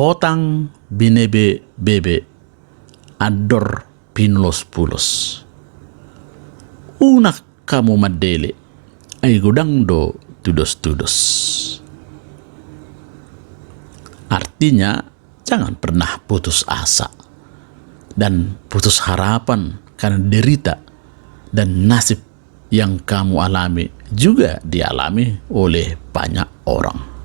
hotang binebe bebe ador pinulos pulos. Unak kamu madele ay gudang do tudos-tudos. Artinya jangan pernah putus asa dan putus harapan karena derita dan nasib yang kamu alami juga dialami oleh banyak orang.